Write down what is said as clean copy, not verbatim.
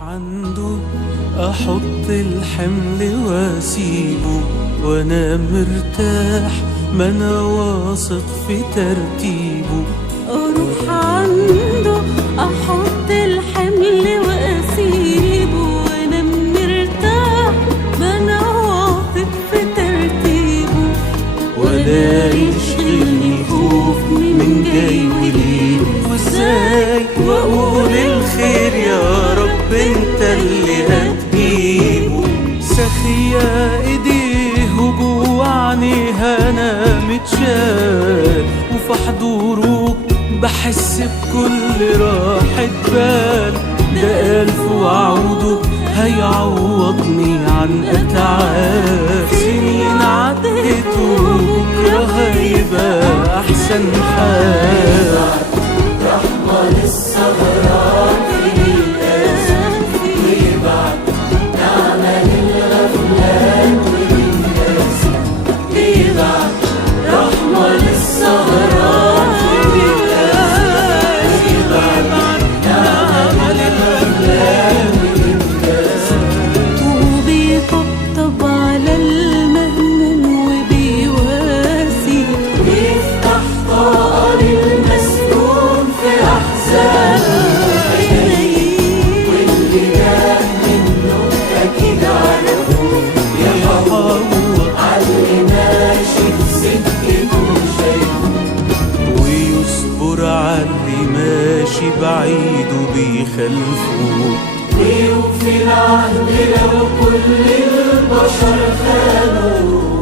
عنده احط الحمل واسيبه وانا مرتاح، ما انا واثق في ترتيبه. اروح عنده احط الحمل واسيبه وانا مرتاح، ما انا واثق في ترتيبه. ولا يشغلني خوف من جاي وليه وازاي، واقول الخير يا رب انت اللي هتجيبه. سخية ايديه وجوه عينيها انا متشال، وفي حضوره بحس بكل راحة بال. ده ألف وعوده هيعوضني عن أتعاب سنين عدت، وبكرة هيبقى أحسن حال. رحمة للسهران في القاسي، ويبعت نعمة للغفلان وللناسي. بيبعت رحمة للسهران في القاسي، ويبعت نعمة للغفلان وللناسي. وبيطبطب على المهموم وبيواسي، بيفتح طاقة للمسجون في أحزانه. واللي جاب منه أكيد عرفه يعوض عاللي ماشي في سكته شايفه. ويصبر عاللي ماشي بعيد وبيخلفه. ويوفي العهد لو كل البشر خانوا.